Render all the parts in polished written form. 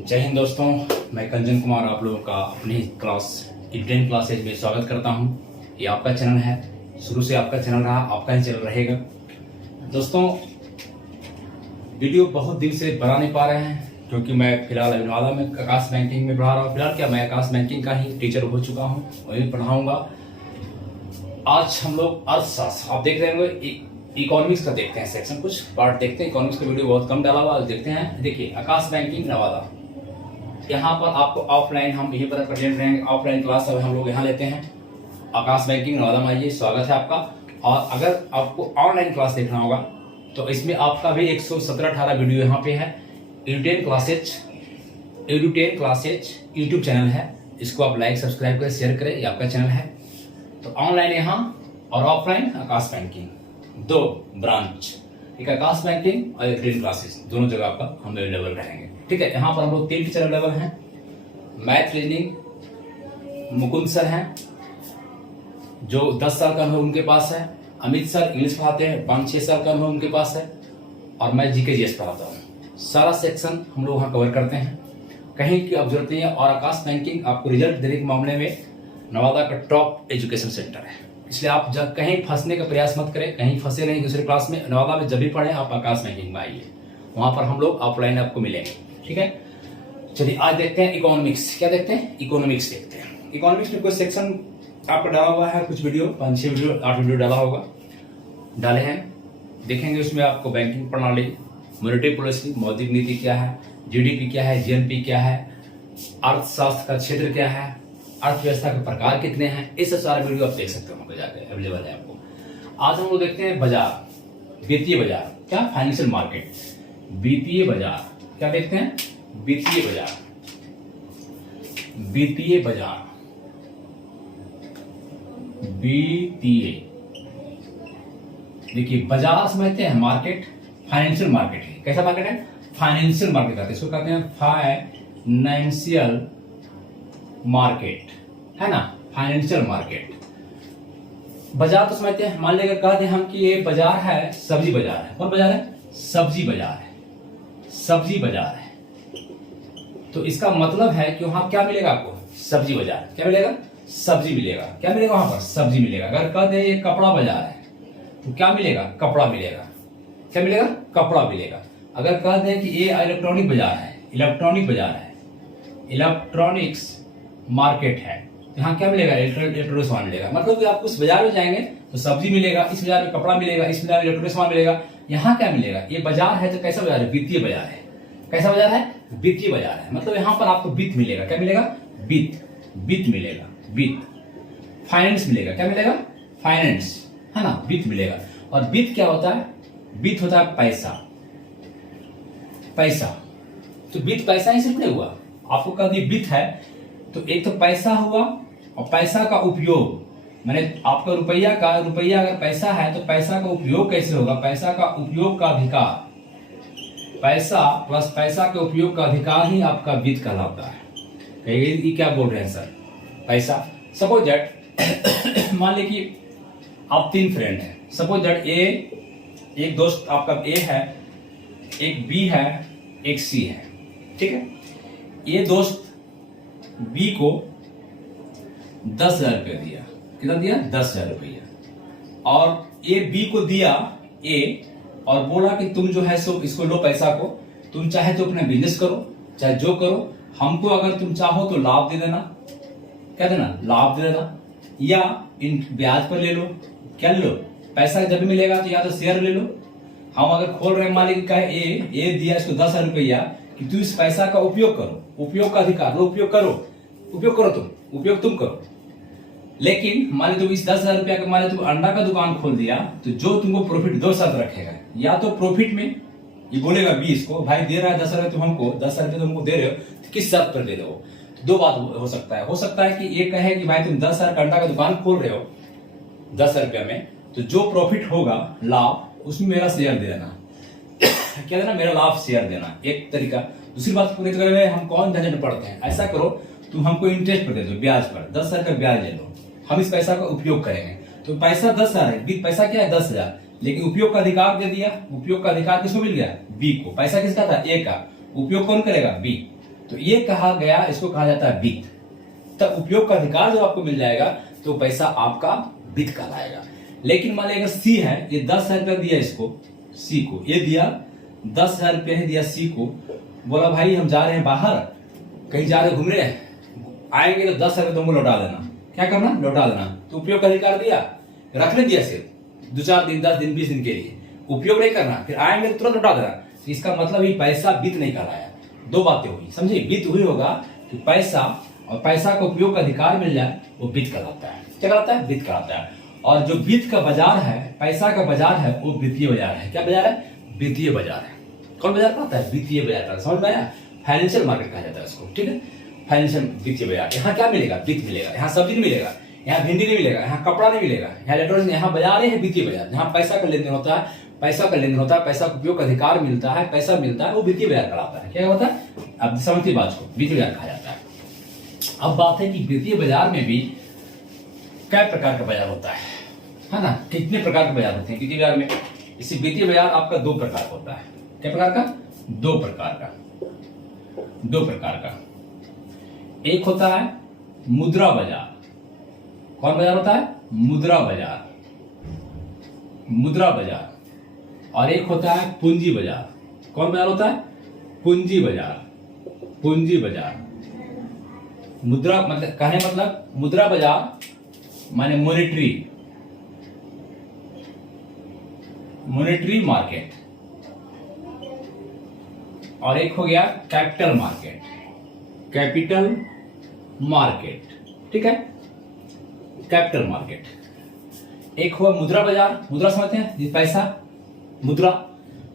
जय हिंद दोस्तों, मैं कंचन कुमार आप लोगों का अपनी क्लास इंडियन क्लासेज में स्वागत करता हूं। ये आपका चैनल है, शुरू से आपका चैनल रहा, आपका ही चैनल रहेगा। दोस्तों, वीडियो बहुत दिन से बना नहीं पा रहे हैं क्योंकि मैं फिलहाल नवादा में आकाश बैंकिंग में पढ़ा रहा हूँ। फिलहाल क्या, मैं आकाश बैंकिंग का ही टीचर हो चुका हूँ, वही पढ़ाऊँगा। आज हम लोग अर्थशास्त्र, आप देख रहे होंगे, इकोनॉमिक्स का देखते हैं सेक्शन, कुछ पार्ट देखते हैं। इकोनॉमिक्स का वीडियो बहुत कम डाला हुआ, देखते हैं। देखिए, आकाश बैंकिंग नवादा, यहाँ पर आपको ऑफलाइन, हम यहीं पर प्रेजेंट रहेंगे। ऑफलाइन क्लास अब हम लोग यहाँ लेते हैं। आकाश बैंकिंग नवादा में आइए, स्वागत है आपका। और अगर आपको ऑनलाइन क्लास देखना होगा तो इसमें आपका भी 117-18 वीडियो यहाँ पे है। एडुटेन क्लासेज यूट्यूब चैनल है, इसको आप लाइक सब्सक्राइब करें, शेयर करें, ये आपका चैनल है। तो ऑनलाइन यहाँ और ऑफलाइन आकाश बैंकिंग, दो ब्रांच, एक आकाश बैंकिंग और एक ग्रीन क्लासेस, दोनों जगह आपका हम अवेलेबल रहेंगे। ठीक है, यहाँ पर हम लोग 3 टीचर अवेलेबल हैं। मैथ रीजनिंग मुकुंद सर हैं, जो 10 साल का अनुभव उनके पास है। अमित सर इंग्लिश पढ़ाते हैं, 5-6 साल का अनुभव उनके पास है। और मैं जीके जीएस पढ़ाता हूँ। सारा सेक्शन हम लोग वहाँ कवर करते हैं, कहीं की अब जरूरत नहीं है। और आकाश बैंकिंग आपको रिजल्ट देने के मामले में नवादा का टॉप एजुकेशन सेंटर है, इसलिए आप जब कहीं फंसने का प्रयास मत करें, कहीं फंसे नहीं दूसरे क्लास में। नवादा में जब भी पढ़े आप आकाश बैंकिंग में आइए, वहां पर हम लोग ऑफलाइन आपको मिलेंगे। ठीक है, चलिए आज देखते हैं इकोनॉमिक्स। क्या देखते हैं? इकोनॉमिक्स देखते हैं। इकोनॉमिक्स में कुछ सेक्शन आपको डाला हुआ है, कुछ वीडियो, 5-6 वीडियो, 8 वीडियो डाला होगा, डाले हैं, देखेंगे। उसमें आपको बैंकिंग प्रणाली, मॉनेटरी पॉलिसी, मौद्रिक नीति क्या है, जीडीपी क्या है, जीएनपी क्या है, अर्थशास्त्र का क्षेत्र क्या है, अर्थव्यवस्था के प्रकार कितने हैं, इस सारे वीडियो आप देख सकते हो, जाके अवेलेबल है आपको। आज हम लोग देखते हैं बाजार, वित्तीय बाजार, क्या, फाइनेंशियल मार्केट, वित्तीय बाजार। क्या देखते हैं? वित्तीय बाजार, वित्तीय बाजार, वित्तीय। देखिए, बाजार समझते हैं, मार्केट, फाइनेंशियल मार्केट है। कैसा मार्केट है? फाइनेंशियल मार्केट कहते हैं इसको, कहते हैं फाइनेंशियल मार्केट, है ना, फाइनेंशियल मार्केट। बाजार तो समझते हैं, मान लेकर कहते हैं हम कि ये बाजार है, सब्जी बाजार है। कौन बाजार है? सब्जी बाजार है, सब्जी बाजार है। तो इसका मतलब है कि वहां क्या मिलेगा आपको? सब्जी बाजार। क्या मिलेगा? सब्जी मिलेगा। क्या मिलेगा वहां पर? सब्जी मिलेगा। अगर कहते हैं ये कपड़ा बाजार है तो क्या मिलेगा? कपड़ा मिलेगा। क्या मिलेगा? कपड़ा मिलेगा। अगर कहते हैं कि ये इलेक्ट्रॉनिक बाजार है, इलेक्ट्रॉनिक बाजार है, इलेक्ट्रॉनिक्स मार्केट है, यहाँ क्या मिलेगा? इलेक्ट्रॉनिक सामान मिलेगा। मतलब कि आप उस बाजार में जाएंगे तो सब्जी मिलेगा, इस बाजार में कपड़ा मिलेगा, इस बाजार में इलेक्ट्रॉनिक सामान मिलेगा। यहाँ क्या मिलेगा? ये बाजार है तो कैसा बाजार है? वित्तीय बाजार है। कैसा बाजार है? वित्तीय बाजार है। मतलब यहाँ पर आपको वित्त मिलेगा। क्या मिलेगा? वित्त, वित्त मिलेगा, वित्त। फाइनेंस मिलेगा। क्या मिलेगा? फाइनेंस, है ना, वित्त मिलेगा। और वित्त क्या होता है? वित्त होता है पैसा, पैसा। तो वित्त पैसा ही सिर्फ नहीं हुआ, आपको कह दी वित्त है तो एक तो पैसा हुआ, और पैसा का उपयोग, मैंने आपका रुपया अगर पैसा है तो पैसा का उपयोग कैसे होगा? पैसा का उपयोग का अधिकार, पैसा प्लस पैसा के उपयोग का अधिकार ही आपका वित्त कहलाता है। ये क्या बोल रहे हैं सर? पैसा, सपोज दैट मान लीजिए कि आप 3 फ्रेंड हैं। सपोज दैट एक दोस्त आपका ए है, एक बी है, एक सी है। ठीक है, ये दोस्त बी को 10,000 रुपया दिया। कितना दिया? 10,000 रुपया। और ये बी को दिया ए, और बोला कि तुम जो है सो इसको लो, पैसा को तुम चाहे तो अपना बिजनेस करो, चाहे जो करो, हमको अगर तुम चाहो तो लाभ दे देना। क्या देना? लाभ दे देना, या इन ब्याज पर ले लो। क्या ले लो? पैसा जब भी मिलेगा तो या तो शेयर ले लो। हम अगर खोल रहे मालिक का ए दिया इसको 10,000 रुपया कि तू इस पैसा का उपयोग करो, उपयोग का अधिकार लो, उपयोग करो, उपयोग तुम करो। लेकिन मान ली तुम इस 10,000 रुपया का, मान ली तुम अंडा का दुकान खोल दिया, तो जो तुमको प्रॉफिट 2 शर्त रखेगा। या तो प्रॉफिट में ये बोलेगा 20 को, भाई दे रहा है 10,000 तुम हमको, 10,000 रुपये तुमको दे रहे हो, तो किस शर्त पर दे दो? तो 2 बात हो सकता है कि ये कहे कि भाई तुम 10,000 का अंडा का दुकान खोल रहे हो 10,000 रुपया में, तो जो प्रॉफिट होगा, लाभ, उसमें मेरा शेयर दे देना। क्या देना? मेरा लाभ शेयर देना, एक तरीका। दूसरी बात हम कौन झंझट पड़ते हैं, ऐसा करो तुम हमको इंटरेस्ट पर दे दो, ब्याज पर 10,000 का ब्याज ले लो, हम इस पैसा का उपयोग करेंगे। तो पैसा 10,000 है, पैसा क्या है? 10,000, लेकिन उपयोग का अधिकार दे दिया। उपयोग का अधिकार किसको मिल गया? बी को। पैसा किसका था? ए का। उपयोग कौन करेगा? बी। तो ये कहा गया, इसको कहा जाता है वित्त। तब उपयोग का अधिकार जब आपको मिल जाएगा तो पैसा आपका वित्त कहलाएगा। लेकिन मान लीजिए सी है, ये 10,000 रुपया दिया इसको, सी को ये दिया 10,000 रुपया है दिया सी को, बोला भाई हम जा रहे हैं बाहर, कहीं जा रहे घूम रहे हैं, आएंगे तो 10,000 रुपया तुमको लौटा देना। क्या करना? लौटा देना। तो उपयोग का अधिकार दिया, रखने दिया सिर्फ 2-4 दिन, 10 दिन, 20 दिन के लिए, उपयोग नहीं करना, फिर आएंगे तो तुरंत लौटा देना। इसका मतलब ही पैसा वित्त नहीं कहलाया। दो बातें हुई, समझे? वित्त हुई होगा कि पैसा, और पैसा का उपयोग का अधिकार मिल जाए वो वित्त कहलाता है। क्या कहलाता है? वित्त कहलाता है। और जो वित्त का बाजार है, पैसा का बाजार है, वो वित्तीय बाजार है। क्या बाजार है? वित्तीय बाजार है। कौन बाजार कहता है? वित्तीय बाजार। समझ में आया? फाइनेंशियल मार्केट कहा जाता है उसको, ठीक है? फाइनेंशियल वित्तीय बाजार। यहाँ क्या मिलेगा? वित्त मिलेगा। यहाँ सब्जी नहीं मिलेगा, यहाँ भिंडी नहीं मिलेगा, यहाँ कपड़ा नहीं मिलेगा, यहाँ इलेक्ट्रॉनिक, यहाँ बाजार है वित्तीय बाजार, जहाँ पैसा का लेन देन होता है, पैसा का लेन देन होता है, पैसा का उपयोग का अधिकार मिलता है, पैसा मिलता है, वो वित्तीय बाजार कहलाता है। क्या होता है? अब समझिए बात को, वित्तीय बाजार कहा जाता है। अब बात है कि वित्तीय बाजार में भी कई प्रकार का बाजार होता है ना? कितने प्रकार के बाजार होते हैं वित्तीय बाजार में? इसी वित्तीय बाजार आपका 2 प्रकार का होता है। क्या प्रकार का? 2 प्रकार का। 2 प्रकार का। एक होता है मुद्रा बाजार। कौन बाजार होता है? मुद्रा बाजार। मुद्रा बाजार। और एक होता है पूंजी बाजार। कौन बाजार होता है? पूंजी बाजार। पूंजी बाजार। मुद्रा मतलब कहने मतलब मुद्रा बाजार माने मॉनेटरी मार्केट। और एक हो गया कैपिटल मार्केट। कैपिटल मार्केट, ठीक है? Capital market. एक हुआ मुद्रा बाजार। मुद्रा समझते हैं? ये पैसा, मुद्रा।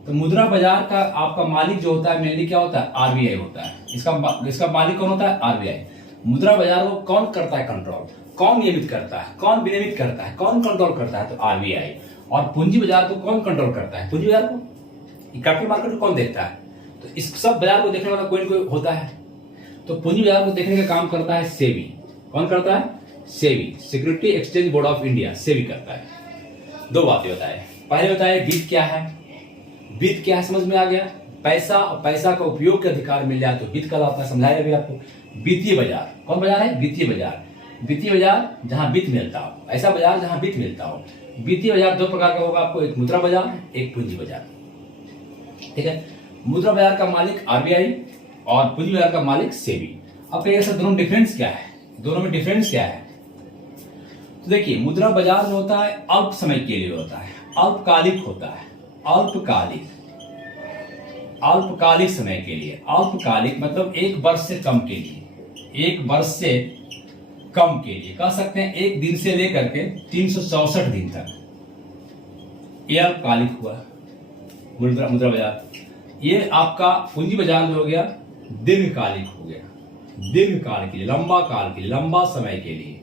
तो मुद्रा बाजार का आपका मालिक जो होता है मेनली क्या होता है? आरबीआई होता है। इसका मालिक कौन होता है? आरबीआई। मुद्रा बाजार को कौन करता है कंट्रोल? कौन नियमित करता है? कौन विनियमित करता है? कौन कंट्रोल करता है? तो आरबीआई। और पूंजी बाजार को कौन कंट्रोल करता है? पूंजी बाजार को, कैपिटल मार्केट को कौन देखता है? तो इस सब बाजार को देखने वाला कोई ना कोई होता है। तो पूंजी बाजार को देखने का काम करता है सेबी। कौन करता है? SEBI, security exchange board of India, SEBI करता है। 2 बातें बताए। पहले बताए वित्त क्या है। वित्त क्या है समझ में आ गया? पैसा और पैसा का उपयोग के अधिकार मिल जाए तो वित्त कहलाता है। समझाया अभी आपको। वित्तीय बाजार, कौन बाजार है? वित्तीय बाजार। वित्तीय बाजार जहां वित्त मिलता हो, ऐसा बाजार जहां वित्त मिलता हो। वित्तीय बाजार 2 प्रकार का होगा आपको, एक मुद्रा बाजार, एक पूंजी बाजार, ठीक है? मुद्रा बाजार का मालिक आरबीआई और पूंजी बाजार का मालिक सेबी। अब एक दोनों डिफरेंस क्या है? दोनों में डिफरेंस क्या है? तो देखिए, मुद्रा बाजार जो होता है अल्प समय के लिए होता है, अल्पकालिक होता है। अल्पकालिक समय के लिए। अल्पकालिक मतलब 1 वर्ष से कम के लिए। 1 वर्ष से कम के लिए कह सकते हैं, 1 दिन से लेकर के 364 दिन तक, ये अल्पकालिक हुआ मुद्रा बाजार। ये आपका पूंजी बाजार जो हो गया दीर्घकालिक हो गया। दीर्घकाल के लिए, लंबा काल के लिए, लंबा समय के लिए,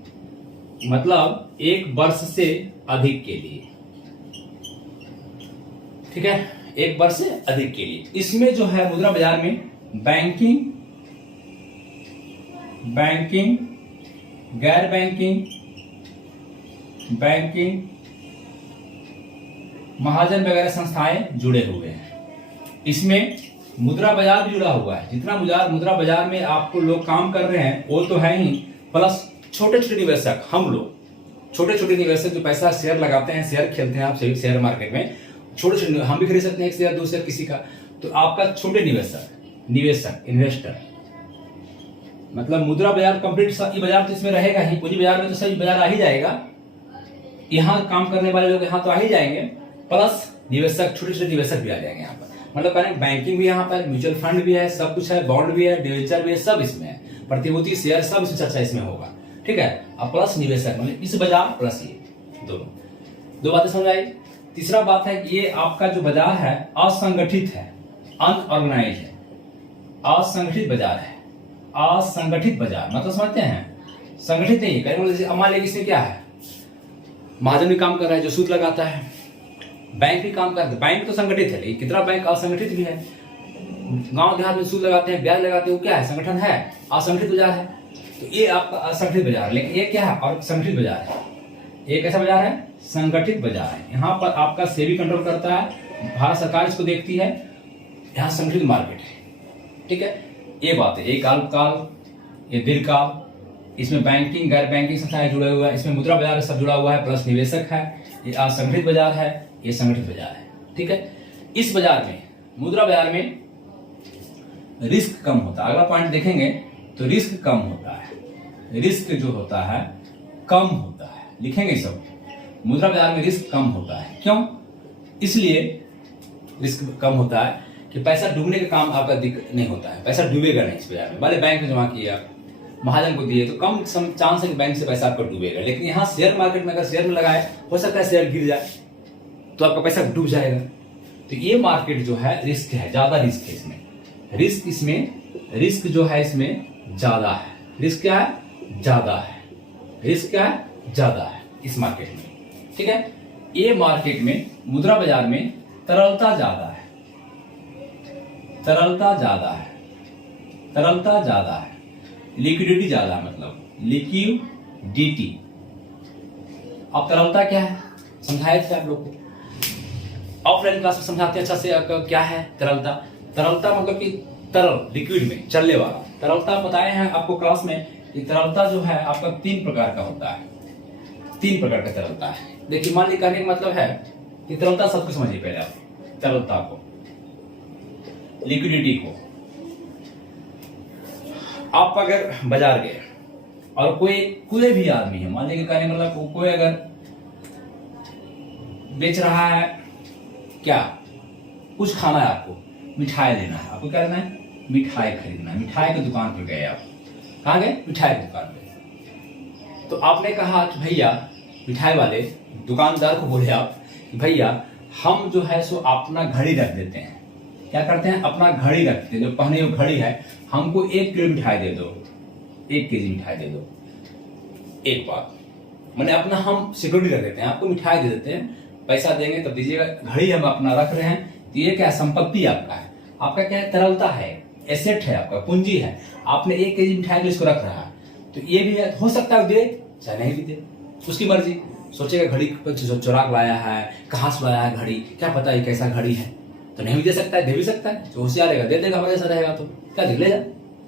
मतलब 1 वर्ष से अधिक के लिए, ठीक है? 1 वर्ष से अधिक के लिए। इसमें जो है मुद्रा बाजार में बैंकिंग, गैर बैंकिंग, महाजन वगैरह संस्थाएं जुड़े हुए हैं। इसमें मुद्रा बाजार भी जुड़ा हुआ है। जितना मुद्रा बाजार में आपको लोग काम कर रहे हैं वो तो है ही, प्लस छोटे छोटे निवेशक, हम लोग छोटे छोटे निवेशक जो पैसा शेयर लगाते हैं, शेयर खेलते हैं आप शेयर मार्केट में, छोटे छोटे हम भी खरीद सकते हैं 1 शेयर 2 शेयर किसी का। तो आपका छोटे निवेशक इन्वेस्टर, मतलब मुद्रा बाजार कंप्लीट ये बाजार तो इसमें रहेगा ही। पूंजी बाजार में तो सभी बाजार आ ही जाएगा, यहाँ काम करने वाले लोग यहाँ तो आ ही जाएंगे, प्लस निवेशक, छोटे छोटे निवेशक भी आ जाएंगे यहाँ पर। मतलब कहने बैंकिंग भी यहाँ पर, म्यूचुअल फंड भी है, सब कुछ है, बॉन्ड भी है, डिवेंचर भी है, सब इसमें है, प्रतिभूति शेयर सब इसमें चर्चा इसमें होगा, ठीक है? अब प्लस निवेशक मतलब इस बाजार प्लस ये दोनों। 2 बातें समझ आई। तीसरा बात है कि ये आपका जो बाजार है असंगठित है, अनऑर्गेनाइज है, असंगठित बाजार है। असंगठित बाजार मतलब समझते हैं, संगठित नहीं है। कहीं जैसे मान लीजिए इसमें क्या है, महाजन भी काम कर रहा है जो सूद लगाता है, बैंक भी काम करता है। बैंक तो संगठित है, लेकिन कितना बैंक असंगठित भी है। गांव देहात में सूद लगाते हैं, ब्याज लगाते हैं, वो क्या है? संगठन है, असंगठित बाजार है। तो ये आपका असंगठित बाजार है, लेकिन ये क्या है? और संगठित बाजार है। एक ऐसा बाजार है संगठित बाजार है, यहाँ पर आपका सेबी कंट्रोल करता है, भारत सरकार इसको देखती है, यहाँ संगठित मार्केट है, ठीक है? ये बात है, एक अल्पकाल, ये दीर्घकाल, इसमें बैंकिंग गैर बैंकिंग संस्थाएं जुड़े हुए हैं, इसमें मुद्रा बाजार सब जुड़ा हुआ है, प्लस निवेशक है, ये असंगठित बाजार है, ये संगठित बाजार है। ठीक है, इस बाजार में, मुद्रा बाजार में रिस्क कम होता है। अगला पॉइंट देखेंगे तो रिस्क कम होता है, रिस्क जो होता है कम होता है, लिखेंगे सब। मुद्रा बाजार में रिस्क कम होता है, क्यों? इसलिए रिस्क कम होता है कि पैसा डूबने का काम आपका नहीं होता है, पैसा डूबेगा नहीं इस बाजार में। भले बैंक में जमा किया, महाजन को दिए, तो कम चांस है कि बैंक से पैसा आपका डूबेगा। लेकिन यहाँ शेयर मार्केट में अगर शेयर में लगाए, हो सकता है शेयर गिर जाए तो आपका पैसा डूब जाएगा। तो ये मार्केट जो है रिस्क है, ज्यादा रिस्क है इसमें, रिस्क जो है इसमें ज्यादा है। रिस्क क्या है? ज्यादा है। रिस्क क्या है? ज्यादा है इस मार्केट में। ठीक है, ये मार्केट में, मुद्रा बाजार में तरलता ज्यादा है, तरलता ज्यादा है, तरलता ज्यादा है, लिक्विडिटी ज्यादा है, मतलब लिक्विडिटी। अब तरलता क्या है समझाए थे आप लोग को, ऑफलाइन क्लास में समझाते हैं अच्छा से। क्या है तरलता? तरलता मतलब कि तरल, लिक्विड में चलने वाला। तरलता बताए हैं आपको क्लास में कि तरलता जो है आपका 3 प्रकार का होता है, 3 प्रकार का तरलता है। देखिए, मान लीजिए कहने का मतलब है कि तरलता सबको समझिए पहले आप, तरलता को, लिक्विडिटी को। आप अगर बाजार गए और कोई भी आदमी है, मान लीजिए कहने मतलब कोई अगर बेच रहा है, क्या कुछ खाना है, आपको मिठाई लेना है, आपको क्या लेना है? मिठाई खरीदना है। मिठाई की दुकान पर गए आप, कहाँ गए? मिठाई की दुकान पे। तो आपने कहा कि भैया, मिठाई वाले दुकानदार को बोले आप कि भैया हम जो है सो अपना घड़ी रख देते हैं। क्या करते हैं? अपना घड़ी रखते हैं, जो पहने वो घड़ी है, हमको 1 किलो मिठाई दे दो, 1 केजी मिठाई दे दो। एक बात मैंने अपना हम सिक्योरिटी रख देते हैं, आपको मिठाई दे देते हैं, पैसा देंगे तब दीजिएगा। घड़ी हम अपना रख रहे हैं, तो ये क्या संपत्ति आपका है, आपका क्या है? तरलता है, एसेट है, आपका पूंजी है। आपने 1 केजी मिठाई के लिए इसको रख रहा है, तो ये भी है, हो सकता है दे चाहे नहीं भी दे, उसकी मर्जी। सोचेगा घड़ी चुरा के लाया है, कहाँ से लाया है घड़ी, क्या पता ये कैसा घड़ी है, तो नहीं भी दे सकता है, दे भी सकता है। जो होशियार रहेगा दे देगा, हमारे ऐसा रहेगा तो क्या ले जा,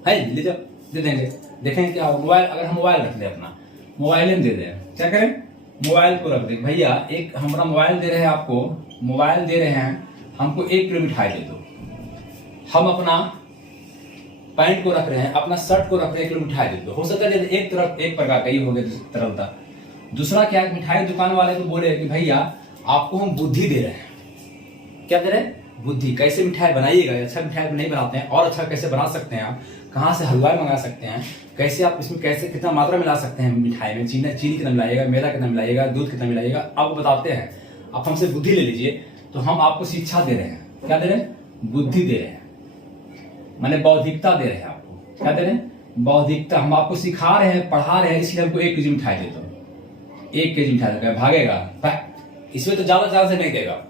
है ले जाओ, दे देंगे। देखेंगे क्या मोबाइल, अगर हम मोबाइल रख दें अपना, मोबाइल में दे दें, क्या करें? मोबाइल को रख दे, भैया एक हमारा मोबाइल दे रहे हैं आपको, मोबाइल दे रहे हैं हमको, 1 किलो मिठाई दे दो। हम अपना पैंट को रख रहे हैं, अपना शर्ट को रख रहे हैं, 1 किलो मिठाई दे दो। हो सकता है एक तरफ एक प्रकार का ये हो गया तरलता। दूसरा क्या, मिठाई दुकान वाले को बोले कि भैया आपको हम बुद्धि दे रहे हैं। क्या दे रहे हैं? बुद्धि। कैसे मिठाई बनाइएगा, अच्छा मिठाई नहीं बनाते हैं, और अच्छा कैसे बना सकते हैं आप, कहाँ से हलवाई मंगा सकते हैं, कैसे आप इसमें कैसे कितना मात्रा मिला सकते हैं मिठाई में, चीनी कितना मिलाइएगा, मैदा कितना मिलाइएगा, दूध कितना मिलाइएगा, आपको बताते हैं। आप हमसे बुद्धि ले लीजिए, तो हम आपको शिक्षा दे रहे हैं। क्या दे रहे हैं? बुद्धि दे रहे हैं, माने बौद्धिकता दे रहे हैं आपको। क्या दे रहे हैं? बौद्धिकता। हम आपको सिखा रहे हैं, पढ़ा रहे हैं, इसलिए हमको 1 केजी मिठाई दे दो। 1 केजी मिठाई देगा, भागेगा, इसमें तो ज्यादा चांस नहीं देगा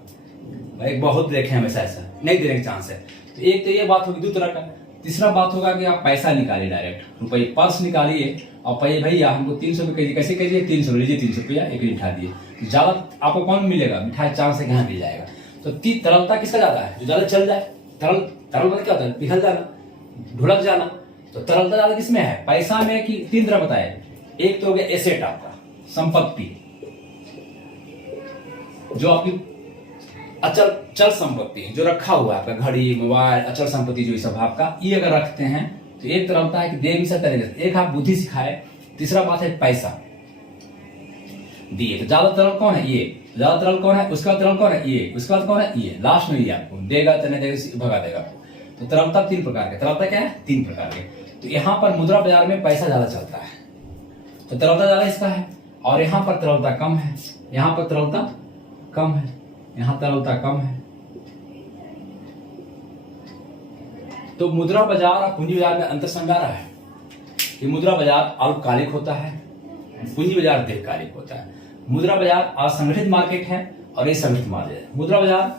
भाई, बहुत देखे हमेशा ऐसा नहीं देने का चांस है। तो एक तो ये बात होगी, दूसरा का तीसरा बात होगा कि आप पैसा निकालिए, डायरेक्ट रुपये पर्स निकालिए और पाइए भैया हमको 300 रुपये केजी, कैसे केजी? 300 लीजिए, 300 रुपया 1 केजी मिठाई दिए। ज्यादा आपको कौन मिलेगा? मिठाई चांस से कहाँ मिल जाएगा। तो तरलता किसका ज्यादा है? जो ज्यादा चल जाए। तरल मतलब क्या होता है? पिघल जाना, ढुलक जाना। तो तरलता ज्यादा किसमें है? पैसा में। कि 3 तरह बताए, एक तो हो गया एसेट, आपका संपत्ति, जो आपकी अचल चल संपत्ति जो रखा हुआ है, आपका घड़ी, मोबाइल, अचल संपत्ति जो सब आपका, ये अगर रखते हैं तो एक तरलता है कि दे भी सकते हैं। एक आप बुद्धि सिखाए, तीसरा बात है पैसा दिए। तो ज्यादा तरल कौन है? ये। ज्यादा तरल कौन है? उसका तरल कौन है? ये। उसका कौन है? ये। लास्ट में ये आपको देगा तो नहीं देगा, भगा देगा आपको। तो तरलता 3 प्रकार के। तरलता क्या है? 3 प्रकार के। तो यहाँ पर मुद्रा बाजार में पैसा ज्यादा चलता है, तो तरलता ज्यादा इसका है, और यहाँ पर तरलता कम है, यहाँ पर तरलता कम है, यहाँ तरलता कम है। तो मुद्रा बाजार और पूंजी बाजार में अंतर समझा रहा है कि मुद्रा बाजार अल्पकालिक होता है, पूंजी बाजार दीर्घकालिक होता है। मुद्रा बाजार असंगठित मार्केट है और ये संगठित मार्केट है। मुद्रा बाजार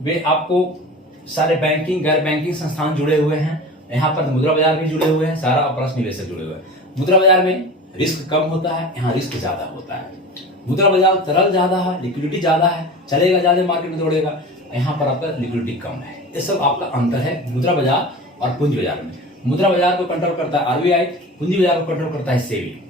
में आपको सारे बैंकिंग गैर बैंकिंग संस्थान जुड़े हुए हैं, यहाँ पर मुद्रा बाजार भी जुड़े हुए हैं, सारा अपराध निवेशक जुड़े हुए हैं। मुद्रा बाजार में रिस्क कम होता है, यहाँ रिस्क ज्यादा होता है। मुद्रा बाजार तरल ज्यादा है, लिक्विडिटी ज्यादा है, चलेगा ज्यादा, मार्केट में दौड़ेगा। यहाँ पर आपका लिक्विडिटी कम है। ये सब आपका अंतर है मुद्रा बाजार और पूंजी बाजार में। मुद्रा बाजार को कंट्रोल करता है आरबीआई, पूंजी बाजार को कंट्रोल करता है सेबी।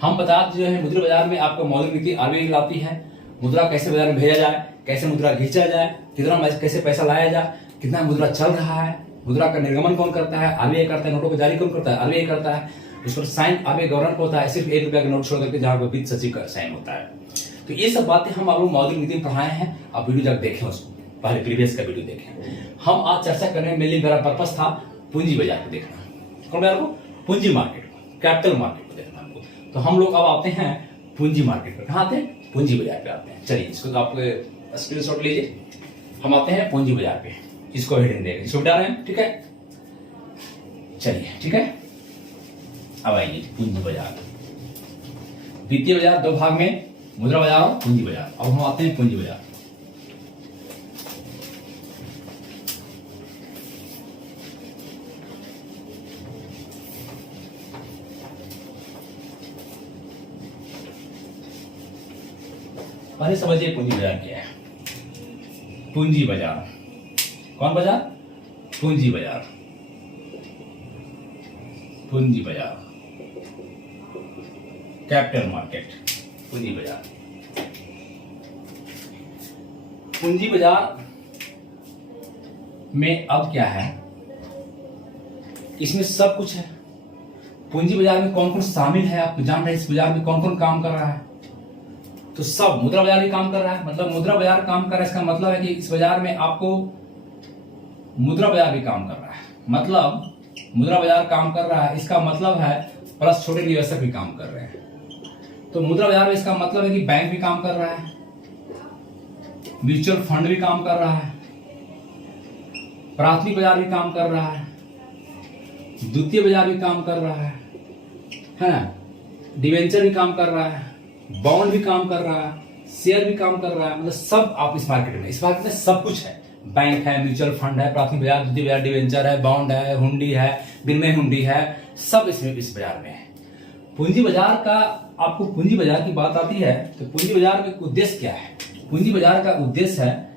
हम बताते जो है मुद्रा बाजार में आपको मौद्रिक नीति आरबीआई लाती है, मुद्रा कैसे बाजार में भेजा जाए, कैसे मुद्रा खींचा जाए, कितना कैसे पैसा लाया जाए, कितना मुद्रा चल रहा है, मुद्रा का निर्गमन कौन करता है, आरबीआई करता है, नोटों को जारी कौन करता है, आरबीआई करता है, उस पर साइन आरबीआई गवर्नर को होता है, सिर्फ 1 रुपया का नोट छोड़ करके जहां पर वित्त सचिव का साइन होता है। तो ये सब बातें हम आपको मौद्रिक नीति में पढ़ाए हैं, आप वीडियो जाकर देखें, उसको पहले प्रीवियस का वीडियो देखें। हम आज चर्चा करने में मेरा पर्पस था पूंजी बाजार को देखना, कौन बाजार को, पूंजी मार्केट को, कैपिटल मार्केट को देखना हमको। तो हम लोग अब आते हैं पूंजी मार्केट पर, कहाँ आते हैं, पूंजी बाजार पे आते हैं। चलिए इसको आप स्क्रीनशॉट लीजिए, हम आते हैं पूंजी बाजार पे, इसको हेडिंग देंगे, इसको बता रहे हैं, ठीक है। चलिए ठीक है, अब आइए पूंजी बाजार, वित्तीय बाजार 2 भाग में, मुद्रा बाजार और पूंजी बाजार। अब हम आते हैं पूंजी बाजार। पहले समझिए पूंजी बाजार क्या है। पूंजी बाजार, कौन बाजार, पूंजी बाजार, पूंजी बाजार, कैपिटल मार्केट, पूंजी बाजार। पूंजी बाजार में अब क्या है, इसमें सब कुछ है। पूंजी बाजार में कौन कौन शामिल है, आप जान रहे हैं इस बाजार में कौन कौन काम कर रहा है। तो सब, मुद्रा बाजार भी काम कर रहा है, मतलब मुद्रा बाजार काम कर रहा है, इसका मतलब है कि इस बाजार में आपको मुद्रा बाजार भी काम कर रहा है, मतलब मुद्रा बाजार काम कर रहा है, इसका मतलब है प्लस छोटे निवेशक भी काम कर रहे हैं। तो मुद्रा बाजार में इसका मतलब है कि बैंक भी काम कर रहा है, म्यूचुअल फंड भी काम कर रहा है, प्राथमिक बाजार भी काम कर रहा है, द्वितीय बाजार भी काम कर रहा है ना, डिवेंचर भी काम कर रहा है, बॉन्ड भी काम कर रहा है, शेयर भी काम कर रहा है, मतलब सब आप इस मार्केट में सब कुछ है। बैंक है, म्यूचुअल फंड है, प्राथमिक बाजार, द्वितीय बाजार, डिवेंचर है, बॉन्ड है, हुंडी है, विनिमय हुंडी है, सब इसमें इस बाजार में है। पूंजी बाजार का, आपको पूंजी बाजार की बात आती है तो पूंजी बाजार का उद्देश्य क्या है, पूंजी बाजार का उद्देश्य है,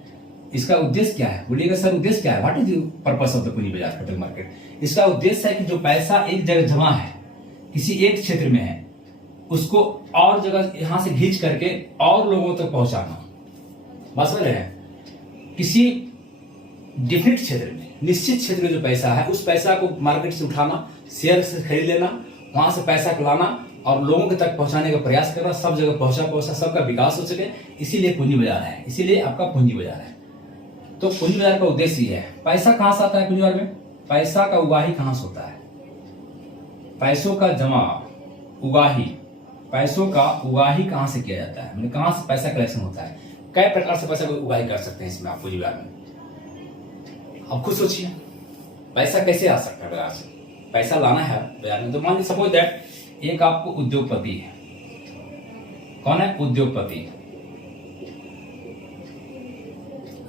इसका उद्देश्य क्या है, बोलिएगा सर उद्देश्य क्या है, what is the purpose of the पूंजी बाजार, कैपिटल मार्केट। इसका उद्देश्य है कि जो पैसा एक जगह जमा है, किसी एक क्षेत्र में है, उसको और जगह यहां से खींच करके और लोगों तक पहुंचाना। बात समझ रहे हैं, किसी डिफिनिट क्षेत्र में, निश्चित क्षेत्र में जो पैसा है, उस पैसा को मार्केट से उठाना, शेयर से खरीद लेना, वहां से पैसा लाना और लोगों के तक पहुंचाने का प्रयास करना, सब जगह पहुंचा सबका विकास हो सके, इसीलिए पूंजी बाजार है, इसीलिए आपका पूंजी बाजार है। तो पूंजी बाजार का उद्देश्य ये है। पैसा कहां से आता है पूंजी बाजार में, पैसा का उगाही कहां से होता है, पैसों का जमा, उगाही, पैसों का उगाही कहां से किया जाता है, मतलब कहां से पैसा कलेक्शन होता है, कई प्रकार से पैसा को उगाही कर सकते हैं इसमें आप पूंजी बाजार में। अब खुद सोचिए पैसा कैसे आ सकता है बाजार से, पैसा लाना है बाजार में। तो मान लीजिए सपोज दैट एक आपको उद्योगपति है, कौन है, उद्योगपति,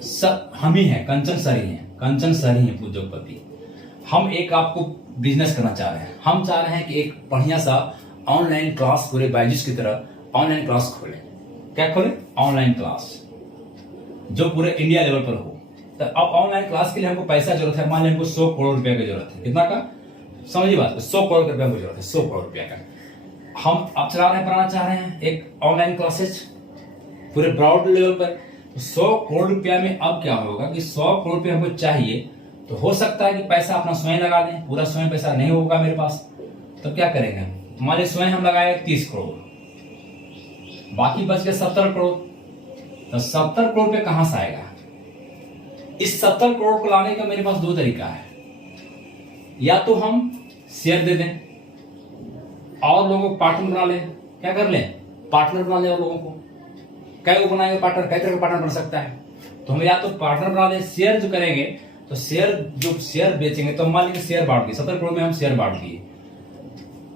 सब हम ही हैं, कंचन सर ही हैं, कंचन सर ही हैं उद्योगपति। हम एक आपको बिजनेस करना चाह रहे हैं, हम चाह रहे हैं कि एक बढ़िया सा ऑनलाइन क्लास पूरे बायजूस की तरह ऑनलाइन क्लास खोले। क्या खोले, ऑनलाइन क्लास जो पूरे इंडिया लेवल पर हो। तो अब ऑनलाइन क्लास के लिए हमको पैसा जरूरत है, मान लीजिए हमको 100 करोड़ रुपए की जरूरत है, कितना का, समझिए बात, 100 करोड़ रुपया की जरूरत है, 100 करोड़ रुपया का हम अब चला रहे हैं, बनाना चाह रहे हैं एक ऑनलाइन क्लासेज पूरे ब्रॉड लेवल पर। 100 करोड़ रुपया में अब क्या होगा कि 100 करोड़ रुपया हमको चाहिए, तो हो सकता है कि पैसा अपना स्वयं लगा दें, पूरा स्वयं पैसा नहीं होगा मेरे पास, तो क्या करेंगे, मान लीजिए स्वयं हम लगाए 30 करोड़, बाकी बच गए 70 करोड़। तो 70 करोड़ रुपये कहां से आएगा, इस 70 करोड़ को लाने का मेरे पास 2 तरीका है, या तो हम शेयर दे दें और लोगों को पार्टनर बना लें, क्या कर लें, पार्टनर बना लें, और लोगों को कई को बनाएंगे पार्टनर, कई तरह का पार्टनर बन सकता है। तो हम या तो पार्टनर बना लें, शेयर जो करेंगे, तो शेयर बेचेंगे, तो मान लीजिए शेयर बांट दिए, 70 करोड़ में हम शेयर बांट दिए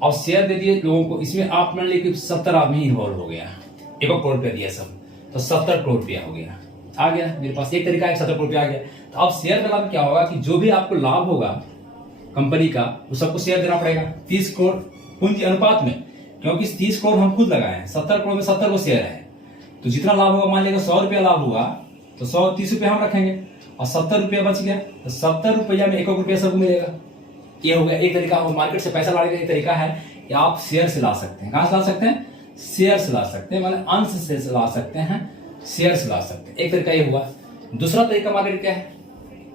और शेयर दे दिए लोगों को। इसमें आप मान लीजिए 70 आदमी इन्वॉल्व हो गया, 1 करोड़ रुपया दिया सब, तो 70 करोड़ रुपया हो गया, आ गया मेरे पास एक तरीका है, 70 करोड़ रुपया आ गया। तो अब शेयर का लाभ क्या होगा कि जो भी आपको लाभ होगा कंपनी का, वो सबको शेयर देना पड़ेगा 30 करोड़ पूंजी अनुपात में, क्योंकि 30 करोड़ हम खुद लगाए हैं, 70 करोड़ में 70 को शेयर है, तो जितना लाभ होगा, मान लीजिए 100 रुपया लाभ हुआ तो 130 रुपया हम रखेंगे और 70 रुपया बच गया, तो 70 रुपया में 1 रुपया सबको मिलेगा। ये हो गया एक तरीका। हो मार्केट से पैसा लाने का एक तरीका है कि आप शेयर से ला सकते हैं। कहां से ला सकते हैं? शेयर से ला सकते हैं, मतलब अंश से ला सकते हैं, शेयर से ला सकते हैं। एक तरीका ये हुआ। दूसरा तरीका मार्केट क्या है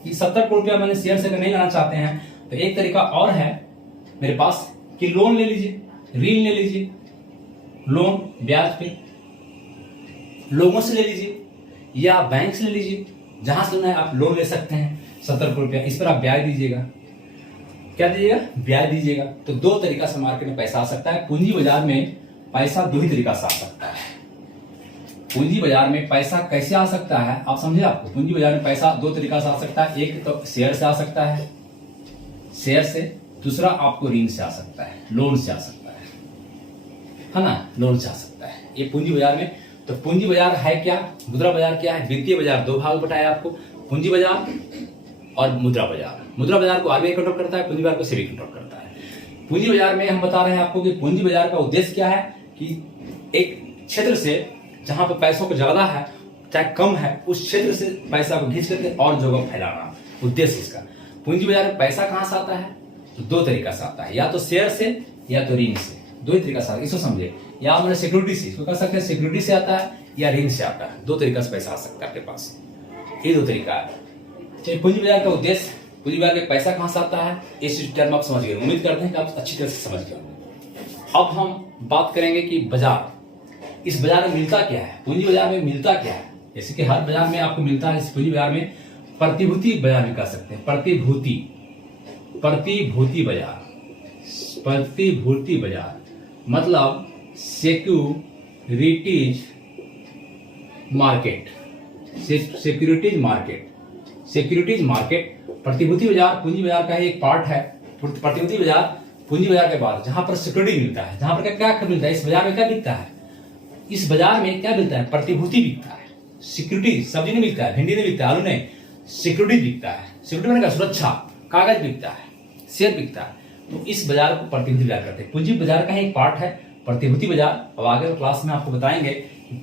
कि 70 करोड़ रुपया मैंने शेयर से अगर नहीं लाना चाहते हैं तो एक तरीका और है मेरे पास कि लोन ले लीजिए, ऋण ले लीजिए, लोन ब्याज पे लोगों से ले लीजिए या बैंक से ले लीजिए। जहां से लेना है आप लोन ले सकते हैं 70 करोड़ रुपया, इस पर आप ब्याज दीजिएगा। क्या दीजिएगा? ब्याज दीजिएगा। तो दो तरीका से मार्केट में पैसा आ सकता है। पूंजी बाजार में पैसा दो ही तरीका से आ सकता है। पूंजी बाजार में पैसा कैसे आ सकता है आप समझे? आपको पूंजी बाजार में पैसा दो तरीका से आ सकता है। एक तो शेयर से आ सकता है, शेयर से। दूसरा आपको ऋण से आ सकता है, लोन से आ सकता है ना, लोन से आ सकता है ये पूंजी बाजार में। तो पूंजी बाजार है क्या, मुद्रा बाजार क्या है? वित्तीय बाजार दो भाग बताया आपको, पूंजी बाजार और मुद्रा बाजार। मुद्रा बाजार को आरबीआई कंट्रोल करता है, पूंजी बाजार को सेबी कंट्रोल करता है। पूंजी बाजार में हम बता रहे हैं आपको कि पूंजी बाजार का उद्देश्य क्या है कि एक क्षेत्र से जहां पर पैसों को ज्यादा है चाहे कम है, उस क्षेत्र से पैसा को खींच करके और जगह फैलाना उद्देश्य इसका। पूंजी बाजार में पैसा कहां से आता है? तो दो तरीका से आता है, या तो शेयर से या तो ऋण से। दो ही तरीका से आता है, इसको समझे। या मैंने सिक्योरिटी से, इसको कह सकते हैं सिक्योरिटी से आता है या ऋण से आता है। दो तरीका से पैसा आ सकता है आपके पास, ये दो तरीका है। चलिए पूंजी बाजार का उद्देश्य, पूंजी बाजार में पैसा कहां से आता है, इस टर्म आप समझ गए। उम्मीद करते हैं कि आप अच्छी तरह से समझ गए। अब हम बात करेंगे कि बाजार, इस बाजार में मिलता क्या है, पूंजी बाजार में मिलता क्या है। जैसे कि हर बाजार में आपको मिलता है, इस पूंजी बाजार में प्रतिभूति बाजार भी कह सकते हैं। प्रतिभूति बाजार, प्रतिभूति बाजार मतलब सिक्योरिटीज मार्केट, सिक्योरिटीज मार्केट। प्रतिभूति बाजार पूंजी बाजार का एक पार्ट है। प्रतिभूति बाजार पूंजी बाजार के बाद जहां पर सिक्योरिटी मिलता है, जहां पर क्या मिलता है, इस बाजार में क्या बिकता है, इस बाजार में क्या मिलता है, प्रतिभूति बिकता है। सिक्योरिटी, सब्जी नहीं बिकता है, भिंडी नहीं बिकता है, आलू नहीं, सिक्योरिटी बिकता है। सिक्योरिटी मैंने सुरक्षा, कागज बिकता है, शेयर बिकता है। तो इस बाजार को प्रतिभूति बाजार कहते हैं। पूंजी बाजार का एक पार्ट है प्रतिभूति बाजार। अब आगे क्लास में आपको बताएंगे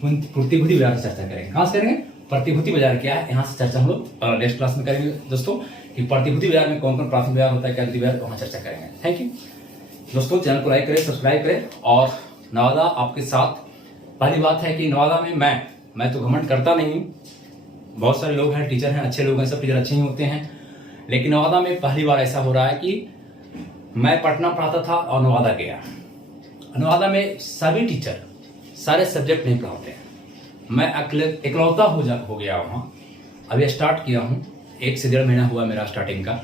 प्रतिभूति बाजार की चर्चा करेंगे। कहां से करेंगे? प्रतिभूति बाजार क्या है, यहाँ से चर्चा हम लोग नेक्स्ट क्लास में करेंगे दोस्तों, कि प्रतिभूति बाजार में कौन कौन प्राथमिक बाजार होता है, क्या बाजार, वहां चर्चा करेंगे। थैंक यू दोस्तों, चैनल को लाइक करें, सब्सक्राइब करें। और नवादा आपके साथ, पहली बात है कि नवादा में मैं तो घमंड करता नहीं हूँ, बहुत सारे लोग हैं, टीचर हैं, अच्छे लोग हैं, सब टीचर अच्छे ही होते हैं, लेकिन नवादा में पहली बार ऐसा हो रहा है कि मैं पटना पढ़ाता था और नवादा गया। नवादा में सभी टीचर सारे सब्जेक्ट नहीं पढ़ाते हैं। मैं इकलौता हो गया वहाँ। अभी स्टार्ट किया हूँ, 1 से 1.5 महीना हुआ मेरा स्टार्टिंग का,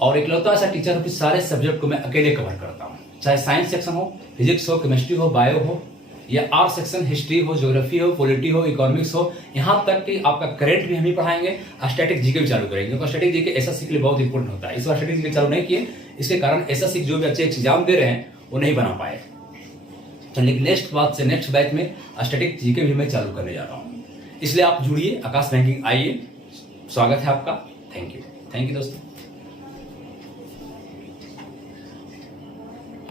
और इकलौता ऐसा टीचर हो कि सारे सब्जेक्ट को मैं अकेले कवर करता हूँ। चाहे साइंस सेक्शन हो, फिजिक्स हो, केमिस्ट्री हो, बायो हो, या आर्ट सेक्शन, हिस्ट्री हो, ज्योग्राफी हो, पॉलिटी हो, इकोनॉमिक्स हो, यहाँ तक कि आपका करंट भी हम ही पढ़ाएंगे, स्टैटिक जीके भी चालू करेंगे। क्योंकि स्टैटिक जीके एसएससी के लिए बहुत इंपॉर्टेंट होता है। इस बार स्टैटिक जीके चालू नहीं किए, इसके कारण एसएससी जो भी अच्छे एग्जाम दे रहे हैं वो नहीं बना पाए। तो लेकिन नेक्स्ट बैच में स्टैटिक जीके भी मैं चालू करने जा रहा हूँ। इसलिए आप जुड़िए, आकाश बैंकिंग आइए, स्वागत है आपका। थैंक यू दोस्तों।